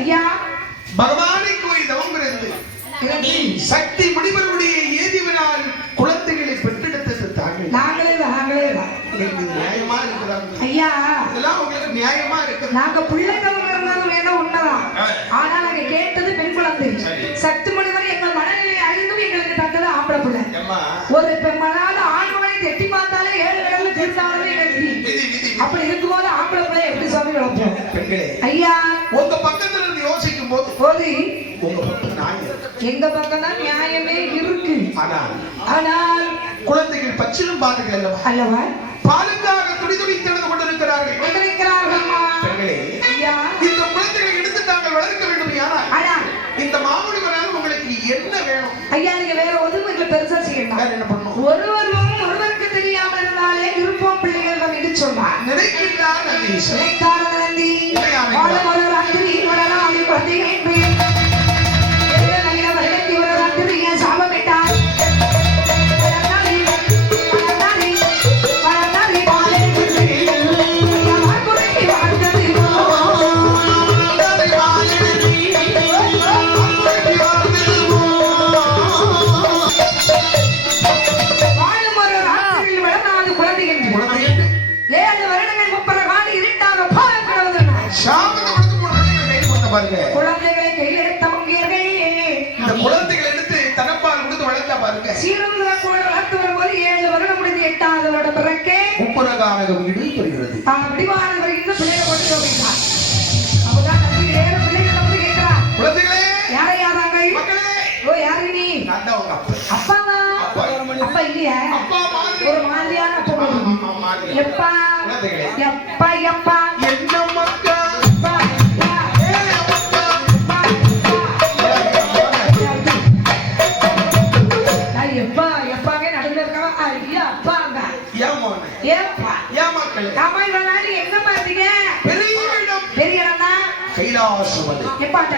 ஐயா பகவானை கூறி தவம் இருந்து சக்தி முடிவருடைய ஏதிவினால் குழந்தைகளை பெற்றெடுத்தது தாங்கள். நாங்களே நியாயமா இருக்கிறாங்க ஐயா. இதெல்லாம் உங்களுக்கு நியாயமா இருக்கு. நாங்க பிள்ளைகள் இருந்தாலும் வேணும் உண்மைதான். ஆனா நாங்க கேட்டது பெண் குழந்தை. சக்தி முடிவர் எங்கள் மனநிலை அறிந்தும் எங்களுக்கு தந்தது ஆம்பளை பிள்ளை. ஒரு பெண்ணால ஆண்களை எட்டி பார்த்தாலே 7 கடல்ல திருந்தாலும் அப்படி இருக்கும்போது ஆம்பளை பிள்ளை எப்படி சொல்லி வளர்ப்போம்? ஐயா உங்க பக்கத்துல இருந்து யோசிக்கும் போது உங்க பக்கம் நியாயம், எங்க பக்கம் தான் நியாயமே இருக்கு. ஆனால் குழந்தைகள் பச்சிலும் பாருங்கள் அல்லவா பாலுக்காக துடி திறந்து கொண்டிருக்கிறார்கள். இந்த குழந்தைகளை எடுத்து தாங்கள் வளர்க்க வேண்டும். ஆனால் இந்த மாமுனிவரால் உங்களுக்கு என்ன வேணும்? ஐயா நீங்க வேற ஒதுவுல பெருசா செய்யணும். என்ன பண்ணணும்? ஒருவருக்கு தெரியாம இருந்தாலே விருப்பம் பிள்ளைகள் நம்ம இது சொன்னார். நினைக்கின்றார் நந்தி குழந்தைகளை கையில் எடுத்த மங்கையர்கள் இந்த குழந்தைகளை எடுத்து தனப்பால் கொடுத்து வளர்த்தா பாருங்க. சீரந்த கூட வளர்த்து வரும்போது 7 வருடம் முடிந்து 8வது வருடம் பிறக்கே முப்புரகாரக வீடு பெறுகிறது. அப்படிவான வருகின்ற பிள்ளைகளை கொண்டு வைக்கிறார். அப்பதான் நம்பி வேற பிள்ளைகளை வந்து கேட்கிறார். குழந்தைகளே யாரை யாராங்கள் மக்களே? ஓ யாரு நீ? நான் தான் உங்க அப்பா. அப்பாவா? அப்பா இல்லையா? அப்பா மாதிரி ஒரு மாதிரியான அப்பா. எப்பா குழந்தைகளே எப்பா எப்பா என்ன மக்கா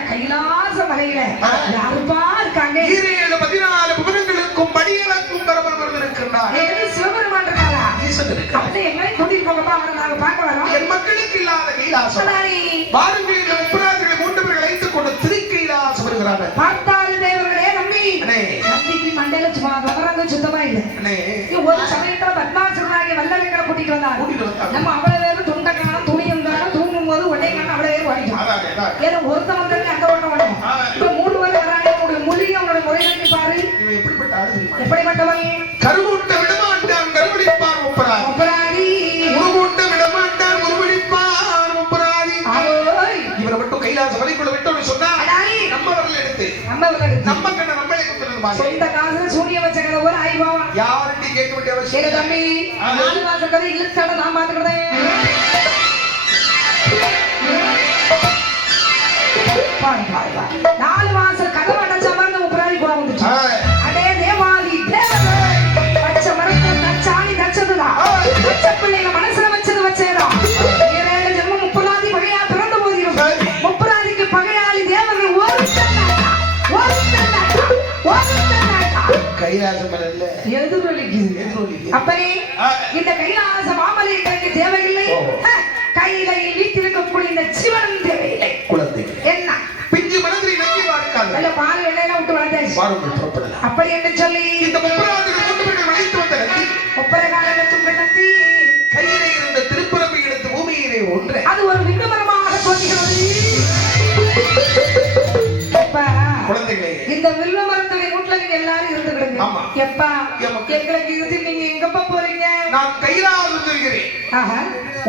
கைலாச மலையில யாருப்பா இருக்காங்க? 14 புகழுக்கும் படிகளுக்கும் பெறவர் வருகிறார். சிவபெருமான் இருக்காரா? ஈசன் இருக்கார். அப்படி எங்களை கூட்டிட்டு போங்கப்பா, அவரை நாங்க பார்க்க வரோம். என் மக்களுக்கு இல்லாத கைலாசம். பாருங்கள், முப்பராதிகளை 3 பேர்கள் அழைத்துக் கொண்டு திருக்கைலாசம் வருகிறார்கள். பார்த்தால் தேவர்களே நம்பி நம்பிக்கு மண்டையில வளராங்க சுத்தமா இல்லை. ஒரு சமயத்துல பத்மாசுரனாகிய வல்லவங்களை கூட்டிட்டு வந்தார். நம்ம அவ்வளவு பேரும் துண்டக்கான துணியும் காணும் தூங்கும் போது உடனே காணும் அவ்வளவு பேரும் வாங்கிட்டோம். ஏன்னா ஒருத்தன் வந்தாலே அந்த ஓட்டம் வரும். இப்ப 3 பேர் வராங்க. உங்களுடைய மொழியை அவனுடைய முறையை பாரு. எப்படிப்பட்டவன்? கருவூட்ட விடமாட்டான் கருவடிப்பான் முப்பராதி. உருவூட்ட விடமாட்டான் உருவடிப்பான் முப்பராதி. இவரை மட்டும் கைலாச வலிக்குள்ள விட்டு சொன்னா நம்மவர்கள் எடுத்து நம்ம கண்ண நம்மளே கொடுத்துருவாங்க. சொந்த காசுல சூரிய வச்ச கதை போல ஆயிடுவான். யாருக்கு கேட்க வேண்டிய அவசியம் தம்பி 4 மாச கதை இழுத்தாட நான் பாத்துக்கிறேன். 4 மாசம் கதவை அடைச்ச மாதிரி முப்பராதி கூட வந்துச்சு. அடே தேவாதி தேவதை பச்சை மரத்தை தச்சாணி தச்சதுதான். பச்சை பிள்ளைங்க மனசுல வச்சது வச்சேதான். 7 ஜென்மம் முப்பராதி பகையா பிறந்த போதிலும் முப்பராதிக்கு பகையாளி தேவர்கள் கைலாசம் எதிரொலிக்குது. அப்பனே இந்த கைலாச மாமலை தேவையில்லை. கையிலையில் வீட்டிருக்கக்கூடிய இந்த சிவன் தேவையில்லை. குழந்தை என்ன பிஞ்சு மனதில் நம்பி வாழ்க்காது. அல்ல பால் வெள்ளையில விட்டு வளர்ந்தாச்சு. அப்படி என்று சொல்லி இந்த முப்பராதிகள் வளைத்து வந்த நந்தி முப்பரகால தும்பி கையிலே இருந்த திருப்புறம்பை எடுத்து பூமியிலே ஒன்று அது ஒரு விண்ணமரமாக தோன்றுகிறது. குழந்தைகளே இந்த வில்வ மரத்துடைய வீட்டுல நீங்க எல்லாரும் இருந்துக்கிடுங்க. எப்பா எங்களுக்கு இருந்து நீங்க எங்கப்பா போறீங்க? நான் கைலாசம் சொல்கிறேன்.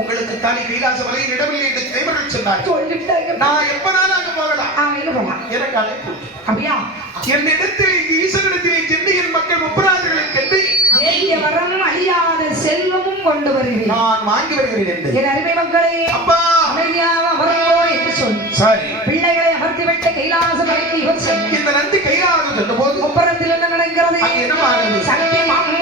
உங்களுக்கு தானே கைலாச மலையில் இடமில்லை என்று தேவர்கள் சொன்னார்கள். நான் எப்பனாலும் அங்க போகலாம். எனக்காலே அப்படியா? என்னிடத்தில் ஈசனிடத்திலே சென்று என் மக்கள் முப்பராதிகளுக்கு என்று வரணும் அழியாத செல்வமும் கொண்டு வருகிறேன். நான் வாங்கி வருகிறேன் என்று என் அருமை மக்களே அப்பா அமைதியாக அமர்ந்தோ என்று சொல்லி சரி பிள்ளைகளை அமர்த்திவிட்டு கைலாச மலைக்கு இவர் சென்று இந்த நந்தி கைலாசம் சொன்ன போது முப்பரத்தில் என்ன நடக்கிறது? சத்தியமாகும்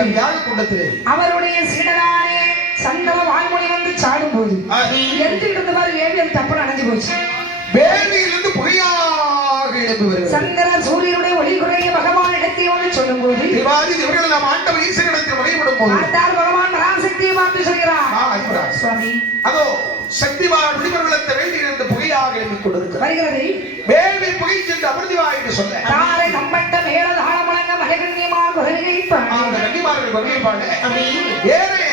அந்த யாக குண்டத்திலே அவருடைய சீடனானே சங்கர வாய்மொழி வந்து சாடும் போது எடுத்துக்கிட்டு இருந்த மாதிரி வேவியல் தப்பு அணைஞ்சு போச்சு. வேதியிலிருந்து புகையாக எழுப்பி வருகிறது. சங்கர சூரியனுடைய ஒளி குறைய பகவான் இடத்தை வந்து சொல்லும் போது திவாதி இவர்கள் நாம் ஆண்டவர் ஈஸ்வரனிடத்தில் முறையிடும் போது ஆண்டாள் பகவான் பராசக்தியை பார்த்து சொல்கிறார், சுவாமி அதோ சக்திவான் விடிவர்களத்தை வேதியிலிருந்து புகையாக எழுப்பிக் கொண்டிருக்கிறார். வருகிறது வேள்வி புகை சென்று அமிர்திவா என்று சொல்ல தாரை கம்பட்ட மேல தாள முழங்க மலைகண்ணியமார் குரலினை அந்த கன்னிமார்கள் வருகை பாடு ஏறே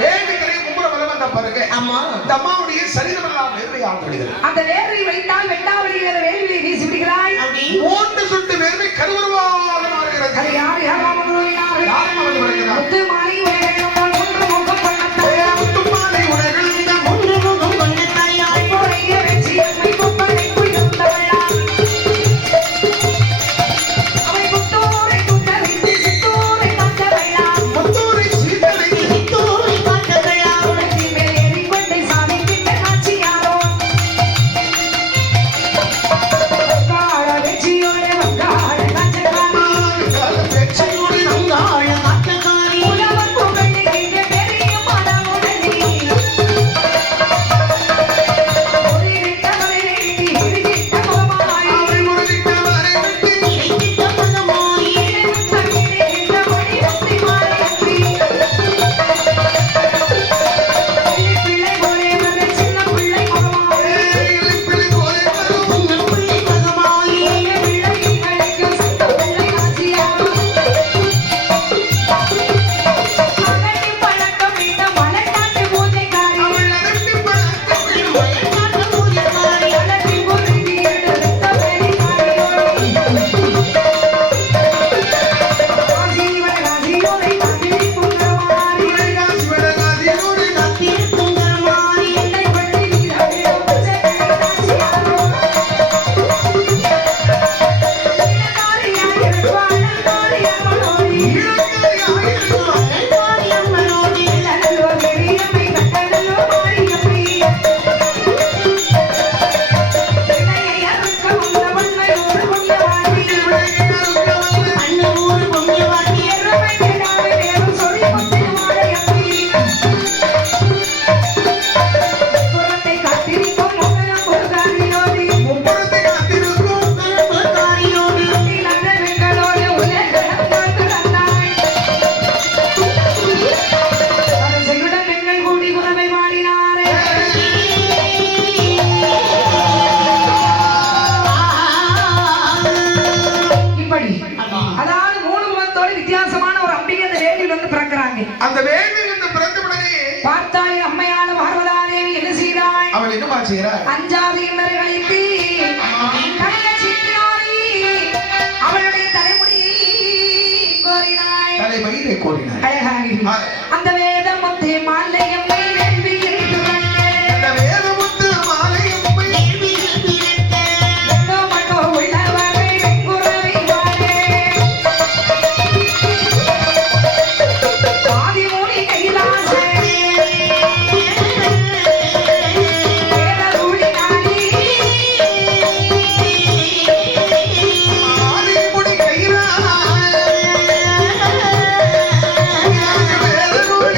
வேள்வி கரை மும்முற வலம் வந்த பிறகு இந்த அம்மாவுடைய சரீரமெல்லாம் வேர்வையாகிறது. அந்த வேர்வை வைத்தால் வெண்டாவளிகிற வேள்வியை வீசி விடுகிறாய். மூன்று சுட்டு வேர்வை கருவருவாக மாறுகிறது. அது யார் யாராவது முத்து மாலை உலகம் ஒன்று முகம் பண்ண முத்து மாலை உலகில் ஒன்று முகம் கொண்ட தாயாய் போறைய வெற்றி அம்மை கொப்பனை குயிர்ந்தவளா அவை முத்தோரை குந்தரித்து சித்தோரை காத்தவளா முத்தோரை சீதனை சித்தோரை காத்தவளா உலகி மேலேறி கொண்டை சாதிக்கின்ற காட்சியாரோ கால வெற்றியோட வந்தாட காட்சகாரி வெற்றியோடு அங்காள காட்டக்காரி உலகம் புகழ்கின்ற பெரிய மனமுடனே ஒரு விட்டவரை வேண்டி விடுகின்ற முகமாய் அவரை முறையிட்டவரை வெட்டி இறைத்திட்ட மனமாய் தங்கிடுகின்ற ஒளி ஒளி மாறி பிள்ளை போலே வந்த சின்ன பிள்ளை முகமாய் பிள்ளை போலே வரும் உங்கள் பிள்ளை மகமாய் பிள்ளையின் அழைக்கும் சத்த பிள்ளை ஆசியாகும் அகட்டி பழக்கம் இந்த மலைநாட்டு பூஜைக்காரி அவள் அதட்டி பழக்கம் வயக்காட்டு பூஜைக்காரி அழகி பொருந்தி எடுத்த வேலைக்காரியோடு ஆசீவன ராசியோரை தங்கிடி புங்கமாரி சிவனகாதியோடு காத்திருக்கும் கரமாய் என்னை பற்றி நீரவிடும் பூஜைக்காரி ஆசியாரோ இனகாரியாய் இருப்பாள் காரியாமனோடி அலங்காரி அம்மனோடு நல்லோ பெரியம்மை கட்டளோ மாரியம்மை இணையை அறுக்க வந்த வன்மை ஒரு புண்ணியவாதி அன்னூர் பொங்கியவாட்டி எருமை கிடாவை வேறு சொல்லி கொண்டு மாடையம்மை புறத்தை காத்திருக்கும் முகலம் முருகாரியோடி முப்புறத்தை காத்திருக்கும் கருப்பக்காரியோடு இளந்த பெண்களோடு உலகம் தான் பிறந்தாய் அரசையுடன் பெண்கள் கூடி குறவை மாறினாரே இப்படி அதாவது மூணு முகத்தோடு வித்தியாசமான ஒரு அம்பிகை அந்த வேலியில் வந்து பிறக்கிறாங்க. அந்த வேள்வியில் இந்த பிறந்தவுடனே பார்த்தாலே அம்மையான பார்வதாதேவி என்ன செய்தாள்? அவள் என்னமா செய்கிறாள்? அஞ்சாவது இன்னர்களித்து கண்ணை சித்தியாரி அவளுடைய தலைமுடியை கோரினாள். தலை மயிரை கோரினாள். அழகாகி அந்த வேத முத்தே மாலையம்மை வேள்வியில் பிறந்தேன். அந்த வேதமுத்து மாலையம்மை வேள்வியில் பிறந்த மட்டோ மட்டோ உள்ளவரை வெங்குறவை வாழே. ஆதிமூலி கைலாசே வேதரூழி நாடி ஆதிமுடி கையிலாள். வேதமுடி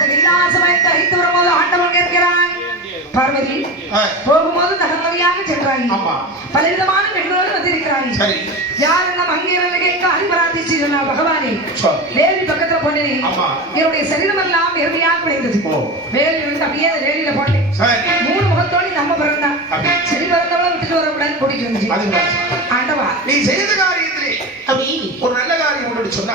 அந்த கைலாசமயத்தை அழைத்து வரும்போது ஆண்டவன் கேட்கிறான், பார்வதி போகும்போது தகவலியாக சென்றாய், ஆமா. பலவிதமான பெண்களோடு வந்திருக்கிறாய், சரி. யார் நம்ம அங்கே கேட்க அடிபராதிச்சு சொன்னா பகவானே, வேலி பக்கத்துல போனேன், என்னுடைய சரீரம் எல்லாம் எருமையாக குறைந்தது, வேலி வந்து அப்படியே அந்த வேலியில போட்டேன், 3 முகத்தோடு நம்ம பிறந்தான், சரி பிறந்தவளை விட்டுட்டு வரக்கூடாது கூட்டிட்டு வந்துச்சு. ஆண்டவா நீ செய்த காரியத்திலே ஒரு நல்ல காரியம் ஒன்று சொன்னா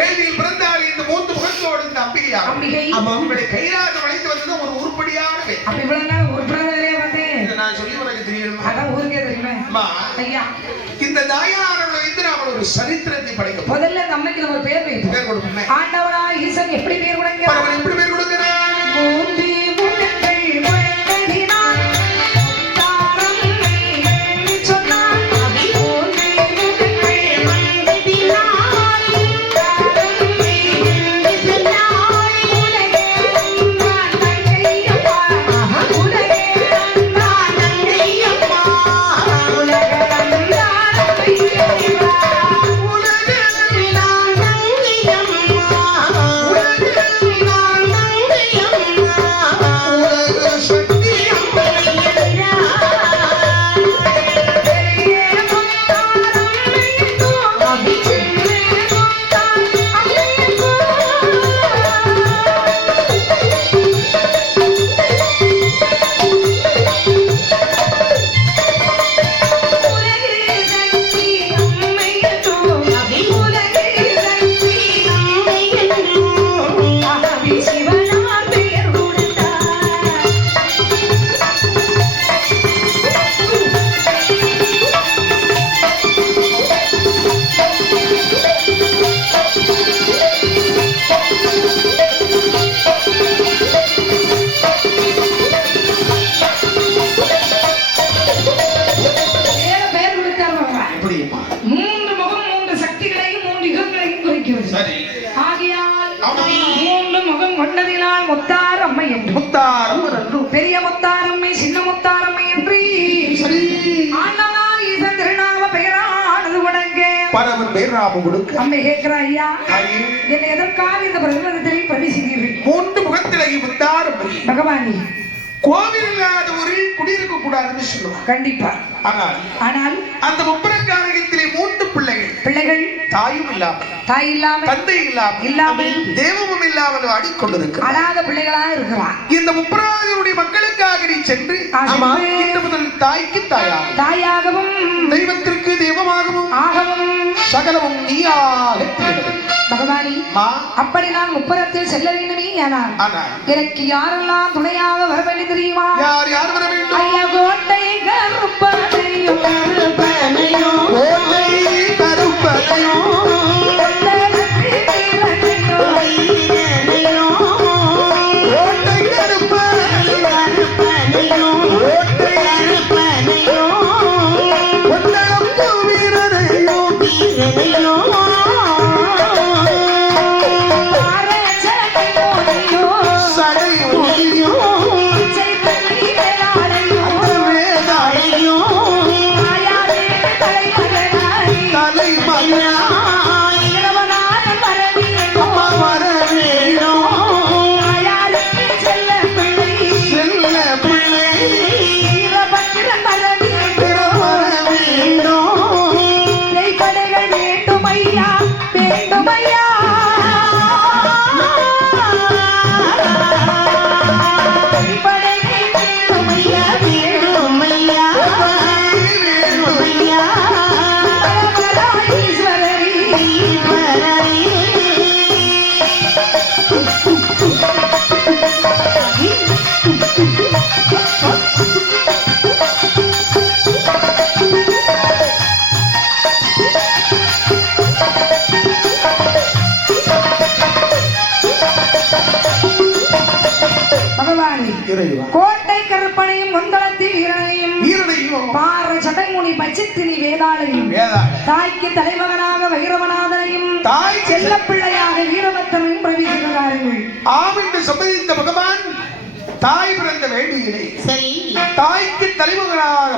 வேலியில் பிறந்தாள் இந்த 3 முகத்தோடு இந்த அம்பிகை இவளை கைலாக வளைத்து வந்தது ஒரு உருப்படியான அப்படி இவ்வளவு நாள் உருப்படியாவே வந்தேன். இதை நான் சொல்லி உனக்கு தெரியும், அதான் ஊருக்கே தெரியுமே. ஐயா இந்த தாயாரவளை வைத்து நாம ஒரு சரித்திரத்தை படைக்க முதல்ல அந்த அம்மைக்கு நம்ம ஒரு பேர் வைப்போம். பேர் கொடுப்போம். ஆண்டவரா ஈசன் எப்படி பேர் கொடுங்க? எப்படி பேர் கொடுக்கிறார்? மூன்றி முகங்கள் முழங்கினான் தாரம் நீ சொன்னான், மூன்றி முகங்கள் முழங்கினான் தாரம் நீ சொன்னான், உலகே நான் தங்கையம்மா, உலகே நான் தங்கையம்மா, உலகே நான் தங்கையம்மா, உலகே நான் தங்கையம்மா, உலகே நான் தங்கையம்மா, உலக சக்தி அம்மையா, பெரிய முத்தாரம் மீது அபிஷேகே முத்தாரம் அம்மையோ, உலகே சக்தி அம்மையோ, உலகே சக்தி அம்மையோ, அகவி சிவனார் பெயர் கொடுத்தார். வேற பெயர் கொடுத்தார் பகவான். எப்படிமா? 3 முகம் 3 சக்திகளையும் 3 யுகங்களையும் குறிக்கிறது. சரி. ஆகையால் ஆமா. 3 முகம் கொண்டதினால் முத்தார் அம்மை என்று, முத்தாரம் ரெண்டு. பெரிய முத்தாரம்மை சின்ன முத்தாரம்மை என்று சரி. ஆண்டவனா ஈசன் திருநாம பெயரானது உனக்கு. பரவன் பேர் நாம கொடுக்க அம்மை கேட்கிறா, ஐயா ஐயே, என்னை எதற்காக இந்த பிரதிபலத்தை பிரவேசித்தீர்கள்? 3 முகத்திலே முத்தாரம் பகவானி கோவில் இல்லாத ஊரில் குடியிருக்க கூடாதுன்னு சொல்லுவாங்க. கண்டிப்பா. ஆனால் அந்த முப்பரக்காரகத்திலே 3 பிள்ளைகள் தாயும் இல்லாமல் தாய் இல்லாமல் தந்தை இல்லாமல் தெய்வமும் இல்லாமல் ஆடிக்கொண்டிருக்க அழாத பிள்ளைகளா இருக்கிறான். இந்த முப்பராஜனுடைய மக்களுக்காக நீ சென்று இன்று முதல் தாய்க்கு தாயாகவும் தெய்வத்திற்கு தெய்வமாகவும் ஆகவும் சகலமும் நீயாக பகவானி, அப்படி நான் முப்பரத்தில் செல்ல வேண்டுமே. ஆனால் எனக்கு யாரெல்லாம் துணையாக வர வேண்டும் தெரியுமா? யார் வர வேண்டும்? ஐயா கோட்டை கருப்பனையும் கருப்பனையும் கோட்டை கருப்பனையும் கோட்டை கருப்பனையும் முந்தளத்தில் வீரனையும் பார சடைமுனி பச்சத்தினி வேதாளையும் தாய்க்கு தலைமகனாக வைரவநாதனையும் தாய் செல்ல பிள்ளையாக வீரபத்தனையும் பிரவேசிக்கிறார்கள். ஆம் என்று சம்மதித்த பகவான் தாய் பிறந்த வேண்டியிலே தாய்க்கு தலைமகனாக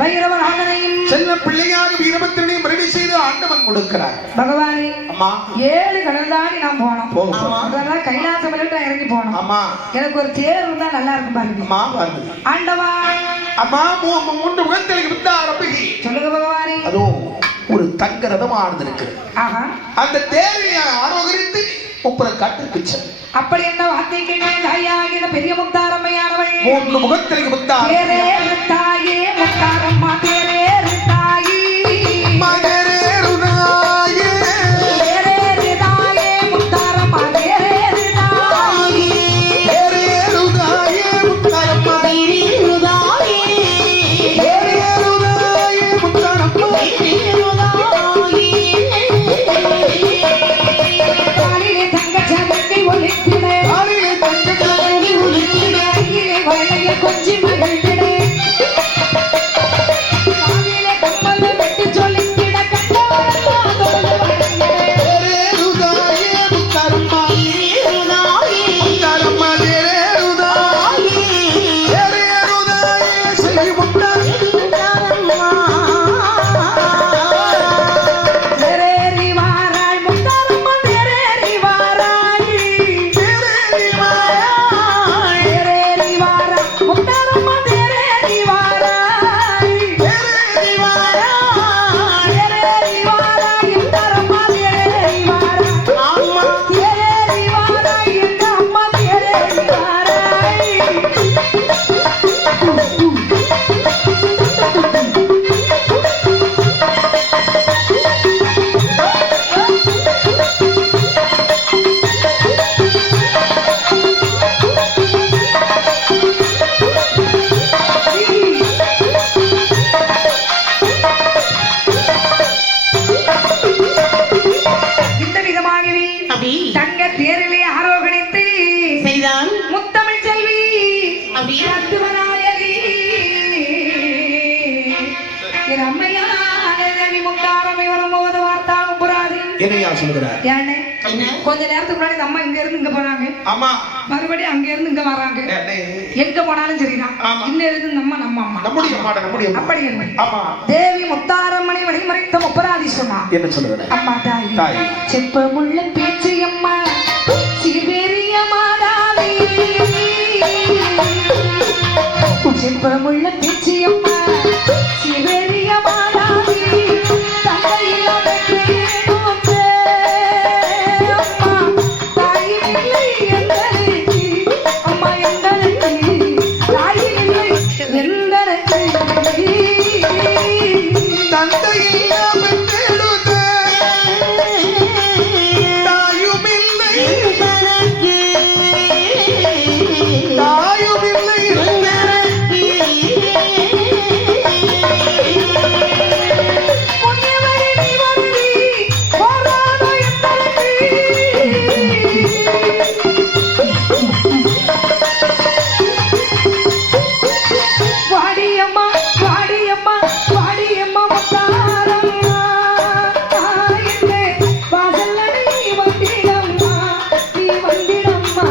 வைரவநாதனையும் செல்ல பிள்ளையாக வீரபத்திரனையும் பிரவேசி செய்து ஆண்டவன் வரம் கொடுக்கிறார் பகவானே அம்மா 7 கடல் தாண்டி நான் போனோம். ஆமா அதெல்லாம் கைலாசமலையில இறங்கி போனோம். அம்மா எனக்கு ஒரு தேர் இருந்தா நல்லா இருக்கும் பாருங்க. அம்மா பாருங்க ஆண்டவா அம்மா 3 முகத்திற்கு விட்ட ஆரம்பிக்கு சொல்லுங்க பகவானே. அதோ ஒரு தங்க ரதம் ஆனது ஆஹா அந்த தேரில் ஆரோகரித்து ஒப்புற காட்டுக்கு சென்று அப்படி என்ன வார்த்தை கேட்டேன் தாயாகின பெரிய முத்தாரம்மையானவள் 3 முகத்திற்கு முத்தா தேரே தாயே முத்தாரம்மா தேரே தாயி மகரே ருதாயே தேரே தாயே முத்தாரம்மா தேரே தாயி தேரே ருதாயே முத்தாரம்மா தேரே ருதாயே முத்தாரம்மா காலிலே தங்க சதங்கை ஒலித்திட ஆரிலே தங்க கலங்கி உளித்திட கையிலே வளைய கொஞ்சி மகிழ்ந்திட காலிலே கம்மல வெட்டி சொல்லித்திட கண்டவரம்மா தோடு வணங்கிட தேரே ருதாயே முத்தாரம்மா முத்தாரம்மா தேரே ருதாயே தேரே ருதாயே செய் முத்தாரம்மா தேரேறி வாராய் முத்தாரம்மா தேரேறி வாராய் தேரே தேரேறி வாராய் முத்தாரம்மா தேரேறி வாராய் தேரே தேரேறி வாராய் முத்தாரம்மா தேரேறி வாராய் அம்மா தேரேறி வாராய் எங்க அம்மா தேரேறி வாராய் இந்த விதமாகவே அப்படி தங்க தேரிலே ஆரோகணித்து சரிதான் முத்தமிழ் செல்வி அப்படி அத்துவநாயகி என் அம்மையான தேவி முத்தாரமை வரும்போது வார்த்தாகும் புராதி என்னையா சொல்கிறார் ஏன்னே கொஞ்ச நேரத்துக்கு முன்னாடி இந்த அம்மா இங்க இருந்து இங்க போனாங்க ஆமா மறுபடியும் அங்க இருந்து இங்க வராங்க அண்ணே, எங்க போனாலும் சரிதான் ஆமா. இன்ன இருந்து நம்ம அம்மா நம்முடைய அம்மா நம்முடைய அம்மா. அப்படி என்ன ஆமா தேவி முத்தாரம்மனை வழிமறைத்த முப்பராதி சொன்னா என்ன சொல்கிறார் அம்மா தாய் தாய் செப்பமுள்ள பேச்சு அம்மா சிறுபெரிய மாதாவி செப்பமுள்ள பேச்சு அம்மா சிறுபெரிய மாதாவி தந்தையில்லாத கேடோத்தே அம்மா தாயில்லை எங்களுக்கு அம்மா எங்களுக்கு தாயில்லை எங்களுக்கு தந்தையில்லா பெற்றெடுத்த தாயுமில்லை தாயுமில்லை புண்ணியவரி நீ வருவி போராடோ எங்களுக்கு வாடியம்மா வாடியம்மா வாடியம்மா முத்தாரம்மா என்னே வாசல்லடை வந்திடம்மா நீ வந்திடம்மா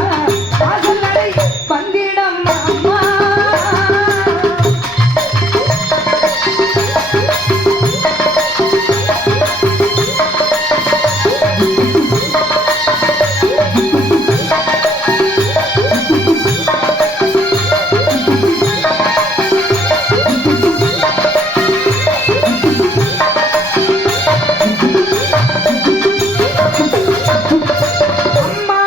வாசல்லடை வந்திடம்மா அம்மா அம்மா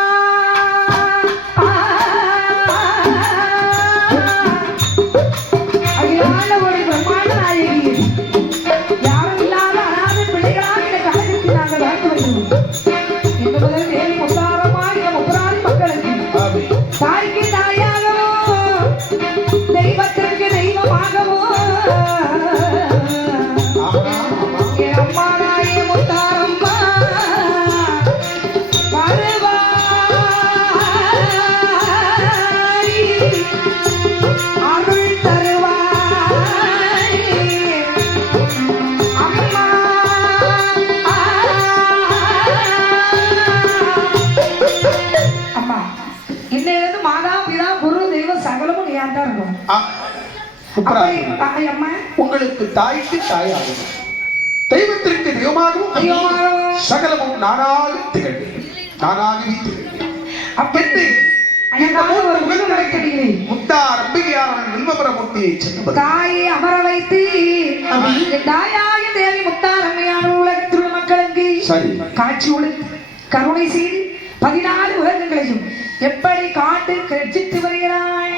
அகிலாண்ட ஒரு பிரம்மாண்ட நாயகி யாரும் இல்லாத அனாதை பிள்ளைகளாக இந்த கழகத்தில் நாங்கள் வாழ்ந்து வருகிறோம் என்று முதல் தேவி முத்தாரமா இந்த முப்பராதி மக்களுக்கு தாய்க்கு தாயாகவோ தெய்வத்திற்கு தெய்வமாகவோ என் அம்மா நாயே முத்தாரம்மா வருவாய் அருள் தருவாய் அம்மா அம்மா இன்னையிலிருந்து மாதா பிதா குரு தெய்வம் சகலமும் நீ தான் இருக்கும் சூப்பரா அப்படி அம்மா உங்களுக்கு தாய்க்கு தாயாகும் தெய்வத்திற்கு தெய்வம் தெய்வமாகவும் சகலமும் நானாக திகழ்ந்தேன். நானாகவே திகழ்ந்தேன். அப்பெண்ணு முத்தார் அம்பிகையாரன் வில்வபுரமூர்த்தியை சென்று தாயை அமர வைத்து தாயாய தேவி முத்தாரம்மையான உலகத்தில் மக்களுக்கு சரி காட்சி ஒளித்து கருணை செய்து 14 உலகங்களையும் எப்படி காட்டு கட்சித்து வருகிறாய்.